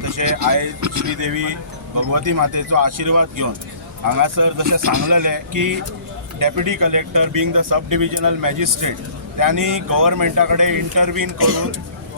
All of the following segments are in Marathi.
जशें आयज श्रीदेवी भगवती मातेचो आशीर्वाद घेवन हांगासर जशें सांगलेलें की deputy collector being the sub divisional magistrate त्यांनी गव्हर्मेंटा कडेन इंटरव्हीन करून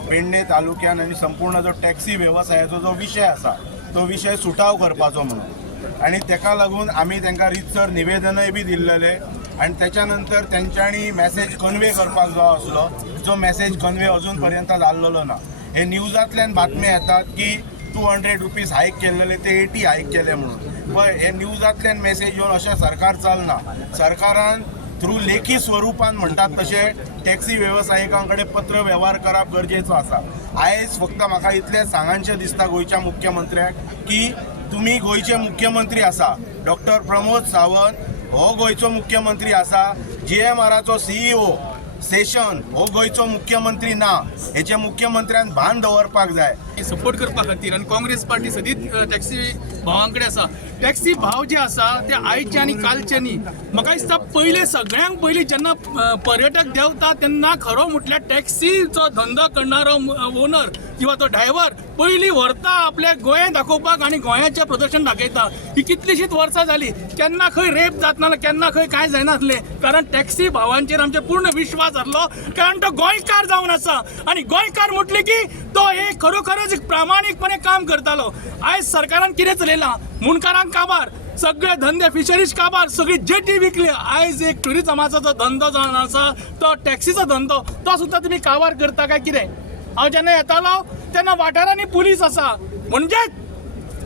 पेडणे तालुक्यान आनी संपूर्ण जो टॅक्सी वेवसायाचो जो विशय आसा तो विशय सुटाव करपाचो म्हणून आनी तेका लागून आमी तांकां रितसर निवेदनय बी दिल्लेलें आनी त्याच्या नंतर तेंच्यांनी मॅसेज कन्वे करपाक जाय आसलो जो मॅसेज कन्वे अजून पर्यंत जाल्लो ना। हे न्यूजांतल्यान बातम्यो येतात की 200 रुपीज हायक केल्लेले ते 80 हायक केले म्हणून, पण हे न्यूजांतल्यान मॅसेज येवन अशें सरकार चलना। सरकारान थ्रू लेखी स्वरुपान म्हणटात तशे टॅक्सी वेवसायिकां कडेन पत्र व्यवहार करप गरजेचो आसा। आयज फक्त म्हाका इतलें सांगांचें दिसता गोंयच्या मुख्यमंत्र्याक की तुमी गोंयचे मुख्यमंत्री आसा, डॉक्टर प्रमोद सावंत हो गोंयचो मुख्यमंत्री आसा, GMRचो CEO सेशन हो गोंयचो मुख्यमंत्री ना, हेचे मुख्यमंत्र्यान भान दवरपाक जाय। सपोर्ट करपा खातीर आनी काँग्रेस पार्टी सदींच टॅक्सी भावां कडेन आसा। टॅक्सी भाव जे आसा ते आयचे आनी कालचे न्ही, म्हाका दिसता पयले सगळ्यांक पयलीं जेन्ना पर्यटक देंवता तेन्ना खरो म्हटल्यार टॅक्सीचो धंदो करणारो ओनर किंवा तो ड्रायव्हर पयलीं व्हरता आपले गोंय दाखोवपाक आनी गोंयाचें प्रदर्शन दाखयता। ही कितलीशींच वर्सां जालीं, केन्ना खंय रेप जातना केन्ना खंय कांय जायनासलें, कारण टॅक्सी भावांचेर आमचे पूर्ण विश्वास आसलो, कारण तो गोंयकार जावन आसा आनी गोंयकार म्हटले की तो एक खरोखरच प्रामाणीकपणे काम करतालो। आयज सरकारान कितें चलयलां, मुणकारांक काबार, सगळे धंदे फिशरीज काबार, सगळी जेटी विकली। आयज एक ट्युरिजमाचो जो धंदो जावन आसा तो टॅक्सीचो धंदो तो सुद्दां तुमी काबार करता काय कितें? हांव जेन्ना येतालो तेन्ना वाठारांनी पुलीस आसा, म्हणजे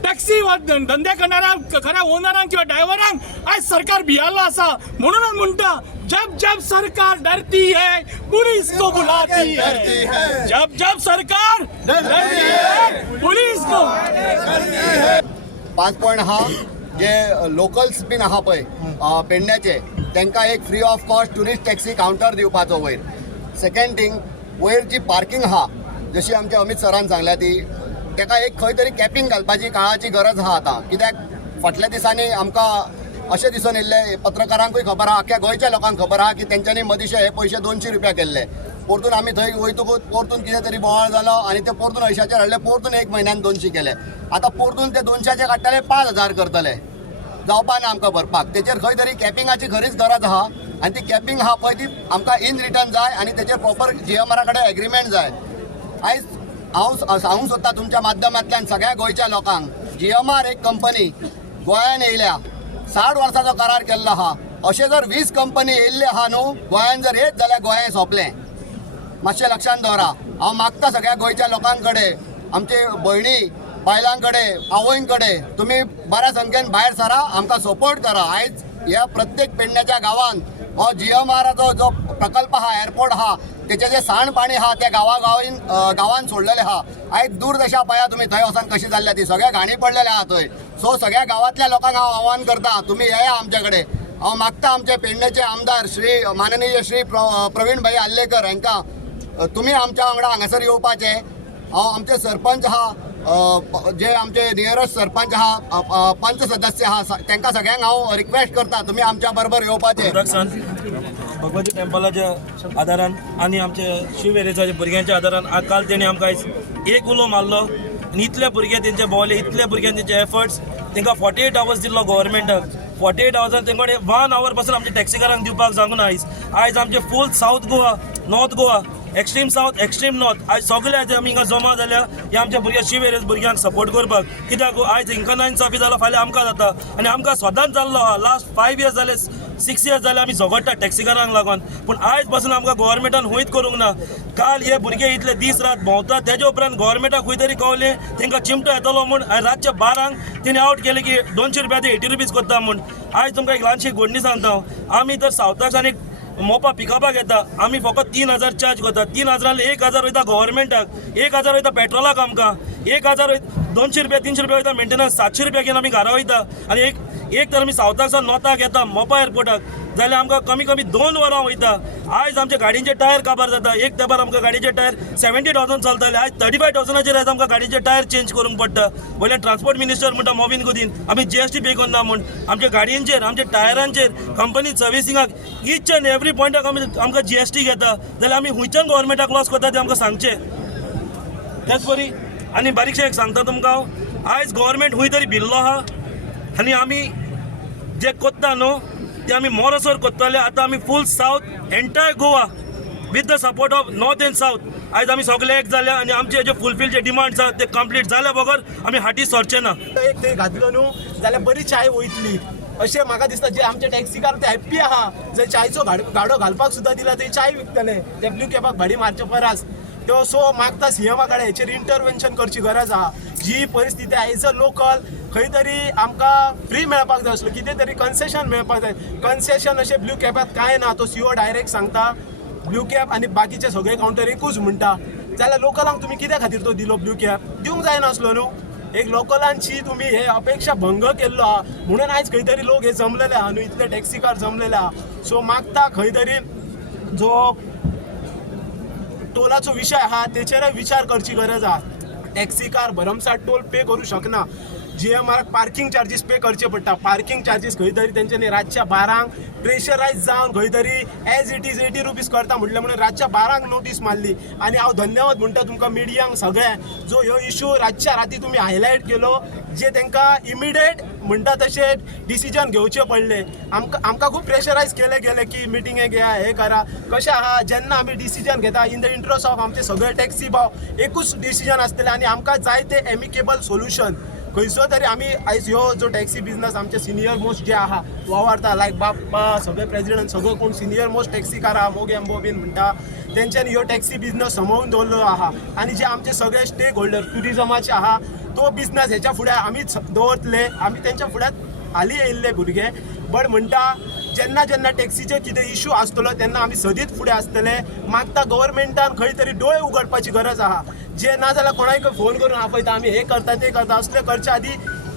टॅक्सी धंदे करणाऱ्या खऱ्या ओनरांक किंवा ड्रायव्हरांक आयज सरकार भियाल्लो आसा। म्हणूनच म्हणटा जब जब सरकार डरती है पुलिस को बुलाती है, जब जब सरकार डरती है पुलिस को करती है। 5 पॉइंट हा जे लोकल्स बीन आहा पळय पेडण्याचे तांकां एक free of cost tourist taxi counter दिवपाचो वयर। सेकंड थिंग, वयर जी पार्किंग आहा जशी आमच्या अमित सरान सांगल्या ती ताका एक खंय तरी कॅपिंग घालपाची काळाची गरज आहा आता, कित्याक फाटल्या दिसांनी आमकां अशें दिसून येयल्लें, पत्रकारांकूय खबर आहा, आख्या गोंयच्या लोकांक खबर आहा की तेंच्यांनी मदींचे हे पयशे 200 रुपया केल्ले। परतून आमी थंय वयतकूच परतून कितें तरी बोवाळ जालो आनी ते परतून 80चेर हाडले, परतून 1 म्हयन्यान 200 केले। आतां परतून ते 200चे काडटले 5000 करतले, जावपा ना आमकां भरपाक। तेचेर खंय तरी कॅपिंगाची खरीच गरज आहा आनी ती कॅपिंग आहा पळय ती आमकां इन रिटर्न जाय आनी तेचेर प्रॉपर GMR कडेन एग्रीमेंट जाय। आयज हांव सांगूंक सोदता तुमच्या माध्यमांतल्यान सगळ्या गोंयच्या लोकांक, GMR एक कंपनी गोंयान येयल्या, 60 वर्सांचो करार केल्लो आहा। अशे जर 20 कंपनी येयल्ले आहा न्हू गोंयान, जर येत जाल्यार गोंय सोंपलें, मातशें लक्षांत दवरा। हांव मागता सगळ्या गोंयच्या लोकांक कडेन, आमचे भयणी बायलां कडेन, आवयं कडेन, तुमी बऱ्या संख्येन भायर सरा, आमकां सपोर्ट करा। आयज ह्या प्रत्येक पेडण्याच्या गांवांत हो GMRचो जो प्रकल्प आहा, एअरपोर्ट आहा, तेचे जे सांडपाणी आहा ते गांवांत सोडलेले आहा। आयज दूरदेशा पळया तुमी थंय वचून कशी जाल्ल्या ती, सगळे घाणी पडलेले आहा थंय। सो सगळ्या गांवांतल्या लोकांक हांव आव्हान करता, तुमी येया आमचे कडेन। हांव मागता आमचे पेडण्याचे आमदार श्री माननीय श्री प्रवीण भाई आल्लेकर हांकां तुमी आमच्या वांगडा हांगासर येवपाचे। हांव आमचे सरपंच आहा, जे आमचे नियरस्ट सरपंच आहा, पंच सदस्य आहा, तांकां सगळ्यांक हांव रिक्वेस्ट करता तुमी आमच्या बरोबर येवपाचे। भगवती टेम्पलाच्या आदारान आनी आमचे शिववेरेच्या भुरग्यांच्या आदारान काल तेणी आमकां आयज एक उलो मारलो आनी इतले भुरगे तेंचे भोंवले, इतले भुरग्यांनी तेंचे एफर्ट्स तांकां 48 आवर्स दिल्लो गव्हर्मेंटाक। 48 आवर्सान तेंकडे 1 आवर पासून आमच्या टॅक्सीकारांक दिवपाक सांगून आयज आमचे full south Goa, north Goa, extreme south, extreme north, आयज सगळे आमी हिंगा जमा जाल्या हे आमच्या भुरग्या शिवेरेज भुरग्यांक सपोर्ट करपाक। कित्याक आयज हिंकां नाइंसाफी जालो, फाल्यां आमकां जाता आनी आमकां सदांच जाल्लो आहा। लास्ट 5 इयर्स जाले, 6 इयर्स जाले आमी झगडटा टॅक्सीकारांक लागून, पूण आयज पासून आमकां गव्हर्मेंटान हुंयत करूंक ना। काल हे भुरगे इतले दीस रात भोंवता, तेज्या उपरांत गव्हर्मेंटाक खंय तरी कळलें तांकां चिमटो येतलो म्हूण, आनी रातच्या 12 तेणी आवट केले की 200 रुपया ते 80 रुपीज करता म्हूण। आयज तुमकां एक ल्हानशी घडणी सांगता हांव. आमी तर सावथाकसान एक मोपा पिकअपाक येता, आमी फकत 3,000 चार्ज करता. 3,000 1,000 वयता गव्हर्मेंटाक, 1,000 वयता पेट्रोलाक आमकां, 1,000 200 रुपया 300 रुपया वयता मेंटेनन्स, 700 रुपया घेवन आमी घरा वयता. आनी एक तर आमी सावथाकसान नॉर्थाक येता मोपा एअरपोर्टाक जाल्यार आमकां कमी कमी 2 वरां वयता. आयज आमच्या गाडयेचे टायर काबार जाता. एक तेंपार आमकां गाडयेचे टायर 70,000 चलताले, आयज 35,000 आयज आमकां गाडयेचे टायर चेंज करूंक पडटा. वयल्यान ट्रान्सपोर्ट मिनिस्टर म्हणटा मोविन गुदीन आमी GST पे करना म्हूण. आमच्या गाडयांचेर आमच्या टायरांचेर कंपनी सर्विसिंगाक ईच एंड एवरी पॉयंटाक आमकां GST घेता. जाल्यार आमी हुंयच्यान गव्हर्मेंटाक लॉस करता तें आमकां सांगचें. त्याच बरी आनी बारीकशें एक सांगता तुमकां हांव, आयज गव्हर्मेंट हूंय तरी भिल्लो आहा आनी आमी जे कोत्ता न्हू ते आमी मोरसोर कोत्ताले. आतां आमी full south entire Goa with the support of north and south आयज आमी सगळे एक जाले आनी आमचे जे फुलफील जे डिमांड्स आसा ते कंप्लीट जाल्या बगर आमी हाटी सरचे ना. एक थंय घातलो न्हू जाल्यार बरी चाय वयतली अशें म्हाका दिसता. जे आमचे टॅक्सीकार ते हॅप्पी आहा, जर चायचो गाडो घालपाक सुद्दां दिला थंय चाय विकतले ते ब्लू कॅबाक भाडी मारचे परस. त्यो सो मागता CMा कडेन हेचेर इंटरवेन्शन करची गरज आहा. जी परिस्थिती आहे एज अ लोकल खंय तरी आमकां फ्री मेळपाक जाय आसलो, कितें तरी कन्सेशन मेळपाक जाय. कन्सेशन अशें ब्लू कॅबात कांय ना. तो CO डायरेक्ट सांगता ब्लू कॅब आनी बाकीचे सगळे कावंटर एकूच म्हणटा. जाल्यार लोकलांक तुमी कित्या खातीर तो दिलो ब्लू कॅब? दिवंक जायनासलो न्हू. एक लोकलांची तुमी हे अपेक्षा भंग केल्लो आहा म्हणून आयज खंय तरी लोक हे जमलेले आहा न्हू, इतले टॅक्सीकार जमलेले आहा. सो मागता खंय तरी जो टोलाचो विषय आहा तेचेरय विचार करची गरज आहा. टॅक्सीकार भरमसाट टोल पे करू शकना. GMRक पार्किंग चार्जीस पे करचे पडटा. पार्किंग चार्जीस खंय तरी तेंच्यांनी रातच्या 12क प्रेशरायज जावन खंय तरी एज इट इज 80 रुपीज करता म्हटलें म्हणून रातच्या 12क नोटीस मारली. आनी हांव धन्यवाद म्हणटा तुमकां मिडियांक सगळ्यांक जो ह्यो इश्यू रातच्या राती तुमी हायलायट केलो. जे तांकां इमिडिएट म्हणटा तशे डिसिजन घेवचे पडले. आमकां खूब प्रेशरायज केले गेले की मिटिंगे घेया हे करा. कशें आहा जेन्ना आमी डिसिजन घेता इन द इंट्रस्ट ऑफ आमचे सगळे टॅक्सी भाव एकूच डिसिजन आसतले आनी आमकां जाय ते एमिकेबल सोल्युशन खंयचो तरी आमी आयज ह्यो जो टॅक्सी बिजनस आमचे सिनियर मोस्ट जे आहा वावरता लायक बाप्पा सगळे प्रेसिडेंट सगळो कोण सिनियर मोस्ट टॅक्सीकार आहा मोगेंबो बीन म्हणटा तेंच्यांनी ह्यो टॅक्सी बिजनस सांबाळून दवरलो आहा. आनी जे आमचे सगळे स्टेक होल्डर टुरिजमाचे आहा तो बिजनस हेच्या फुडें आमीच दवरतले. आमी तेंच्या फुड्यान हालीं येयल्ले भुरगे. बट म्हणटा जेन्ना जेन्ना टॅक्सीचे कितें इश्यू आसतलो तेन्ना आमी सदीत फुडें आसतले. मागता गव्हर्मेंटान खंय तरी दोळे उगडपाची गरज आहा. जे नाजाल्यार कोणाक फोन करून आपयता आमी हे करता ते करता असले करचे आदी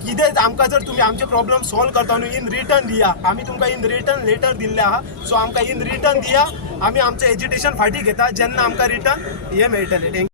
कितें आमकां जर तुमी आमचे प्रॉब्लेम सॉल्व करता न्हू इन रिटर्न दिया. आमी तुमकां इन रिटर्न लेटर दिल्ले आहा. सो आमकां इन रिटर्न दिया. आमी आमचें एज्युटेशन फाटीं घेता जेन्ना आमकां रिटर्न हे मेळटलें.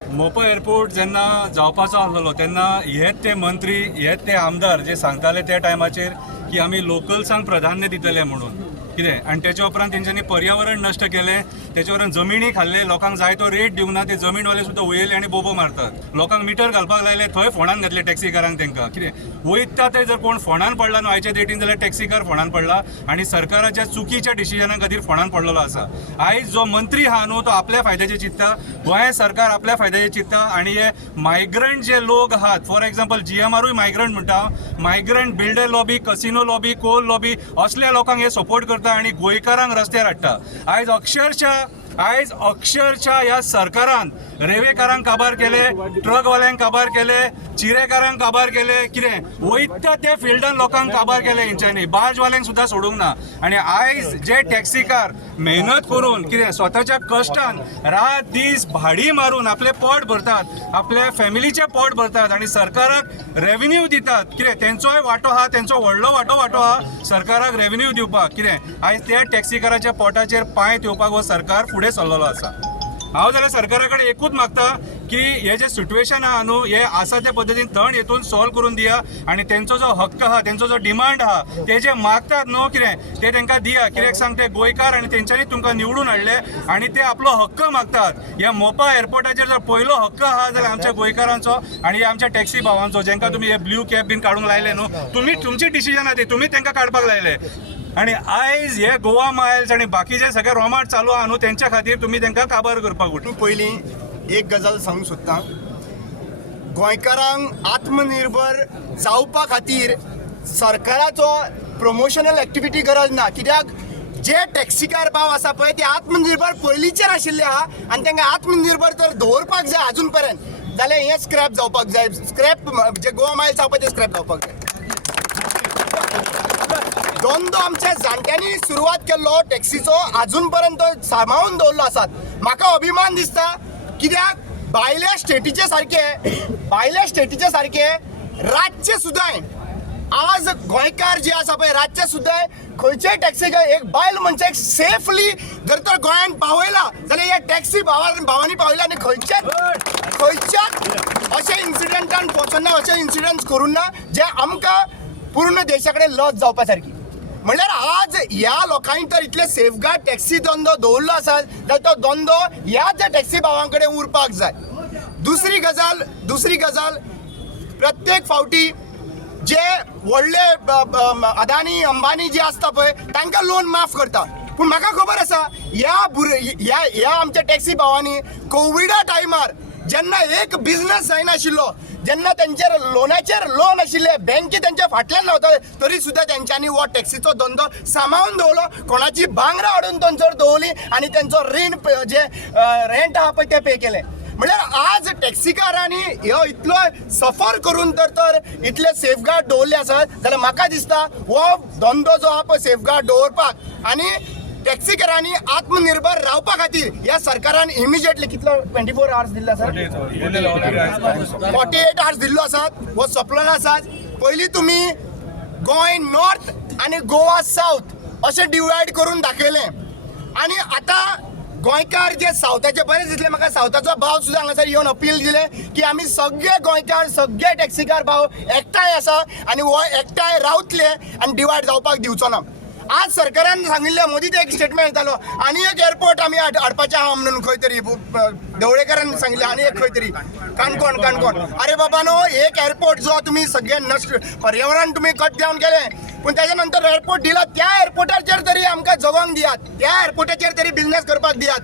मोपा एअरपोर्ट जेन्ना जावपाचो आसलो तेन्ना हेच ते मंत्री हेच ते आमदार जे सांगताले त्या टायमाचेर की आमी लोकल्सांक प्राधान्य दितले म्हणून कितें आनी तेच्या उपरांत तेंच्यांनी पर्यावरण नश्ट केलें. तेच्या उपरांत जमिनी खाल्ले. लोकांक जाय तो रेट दिवंक ना. ते जमीनवाले सुद्दां वयले आनी बोबो मारतात. लोकांक मिटर घालपाक लायले थंय फोंडान घातले टॅक्सीकारांक. तांकां कितें वयता ते जर कोण फोंडान पडला न्हू आयच्या डेटीन जाल्यार टॅक्सीकार फोंडान पडला आनी सरकाराच्या चुकीच्या डिसिजना खातीर फोंडान पडलेलो आसा. आयज जो मंत्री आहा न्हू तो आपल्या फायद्याचें चिंतता. गोंय सरकार आपल्या फायद्याचें चिंतता आनी हे मायग्रंट जे लोक आहात फॉर एक्झाम्पल GMRूय मायग्रंट म्हणटा. Migrant builder lobby casino lobby coal lobby असल्या लोकांक हे सपोर्ट करता आनी गोंयकारांक रस्त्यार हाडटा. आयज अक्षरशः ह्या सरकारान रेल्वेकारांक काबार केले, ट्रकवाल्यांक काबार केले, चिरेकारांक काबार केले. कितें वयता त्या फिल्डान लोकांक काबार केले हेंच्यांनी. बाजवाल्यांक सुद्दां सोडूंक ना. आनी आयज जे टॅक्सीकार मेहनत करून कितें स्वताच्या कश्टान रात दीस भाडी मारून आपले पोट भरतात, आपल्या फॅमिलीचे पोट भरतात आनी सरकाराक रेव्हेन्यू दितात. कितें तेंचोय वांटो आहा, तेंचो व्हडलो वांटो आहा सरकाराक रेव्हेन्यू दिवपाक. कितें आयज त्या टॅक्सीकाराच्या पोटाचेर पांय ठेवपाक हो सरकार फुडें सरलेलो आसा. हांव जाल्यार सरकारा कडेन एकूच मागता की हे जे सिट्युएशन आहा न्हू हे आसा त्या पद्दतीन थंड हेतून सॉल्व करून दिया आनी तेंचो जो हक्क आहा तेंचो जो डिमांड आहा ते जे मागतात न्हू कितें ते तांकां दिया. कित्याक सांग ते गोंयकार आनी तेंच्यांनी तुमकां निवडून हाडले आनी ते आपलो हक्क मागतात. ह्या मोपा एअरपोर्टाचेर जर पयलो हक्क आहा जाल्यार आमच्या गोंयकारांचो आनी आमच्या टॅक्सी भावांचो जेंकां तुमी हे ब्लू कॅब बीन काडूंक लायले न्हू तुमी तुमची डिसिजन आहा ती तुमी तांकां काडपाक लायले. आनी आयज हे गोवा मायल्स आनी बाकीचे सगळे रोमाट चालू आहा न्हू तेंच्या खातीर तुमी तांकां काबार करपाक उठ. पयलीं एक गजाल सांगूंक सोदतां. गोंयकारांक आत्मनिर्भर जावपा खातीर सरकाराचो प्रमोशनल एक्टिविटी गरज ना. कित्याक जे टॅक्सीकार भाव आसा पळय ते आत्मनिर्भर पयलींचेर आशिल्ले आहा आनी तांकां आत्मनिर्भर जर दवरपाक जाय अजून पर्यंत जाल्यार हें स्क्रॅप जावपाक जाय. स्क्रॅप जे गोवा मायल्स आहा पळय ते स्क्रॅप जावपाक जाय. द्वंद्व आमच्या जाणट्यांनी सुरवात केल्लो टॅक्सीचो अजून पर्यंत सांबाळून दवरलो आसात म्हाका अभिमान दिसता कित्याक भायल्या स्टेटीचे सारखे रातचे सुद्दां आज गोंयकार जे आसा पळय रातचे सुद्दां खंयच्याय टॅक्सीक एक बायल मनशाक सेफली जर तर गोंयांत पावयला जाल्यार ह्या टॅक्सी भावांनी पावयला आनी खंयच्याच अशे इन्सिडंटान पोचना अशे इन्सिडंट्स करून ना जे आमकां पूर्ण देशा कडेन लज जावपा सारकी म्हणल्यार आज ह्या लोकांनी तर इतले सेफगार्ड टॅक्सी द्वंद्व दवरलो आसा जाल्यार तो द्वंद्व ह्याच टॅक्सी भावां कडेन उरपाक जाय. दुसरी गजाल प्रत्येक फावटी जे व्हडले अदानी अंबानी जे आसता पळय तांकां लोन माफ करता पूण म्हाका खबर आसा ह्या आमच्या टॅक्सी भावांनी कोविडा टायमार जेन्ना एक बिझनस जायनाशिल्लो जेन्ना तेंचेर लोनाचेर लोन आशिल्ले बँकी तेंच्या फाटल्यान रावताले तरी सुद्दां तेंच्यांनी हो टॅक्सीचो धंदो सांबाळून दवरलो कोणाची भांगरां हाडून थंयसर दवरली आनी तेंचो रीण जे रेंट आहा पळय ते पे केलें. म्हणल्यार आज टॅक्सीकारांनी ह्यो इतलो सफर करून तर इतले सेफगार्ड दवरले आसात जाल्यार म्हाका दिसता हो धंदो जो आहा पळय सेफगार्ड दवरपाक आनी टॅक्सीकारांनी आत्मनिर्भर रावपा खातीर ह्या सरकारान इमिजिएटली कितलो 24 hours दिल्लो आसा 48 hours दिल्लो आसा हो सोंपलो आसा. पयलीं तुमी गोंय नॉर्थ आनी गोवा साऊथ अशें डिवायड करून दाखयलें आनी आतां गोंयकार जे सावथाचे बरें दिसले म्हाका सावथाचो भाव सुद्दां हांगासर येवन अपील दिलें की आमी सगळे गोंयकार सगळे टॅक्सीकार भाव एकठांय आसा आनी हो एकठांय रावतले आनी डिवायड जावपाक दिवचो ना. आज सरकारान सांगिल्लें मोदीत एक स्टेटमेंट येतालो आनी एक एअरपोर्ट आमी हाडपाचें आहा म्हणून खंय तरी ढवळेकरान सांगिल्लें आनी एक खंय तरी काणकोण अरे बाबा नो एक एअरपोर्ट जो तुमी सगळे नश्ट पर्यावरण तुमी कट डावन केलें पूण त्याच्या नंतर एअरपोर्ट दिला त्या एअरपोर्टाचेर तरी आमकां जगोंक दियात त्या एअरपोर्टाचेर तरी बिझनेस करपाक दियात.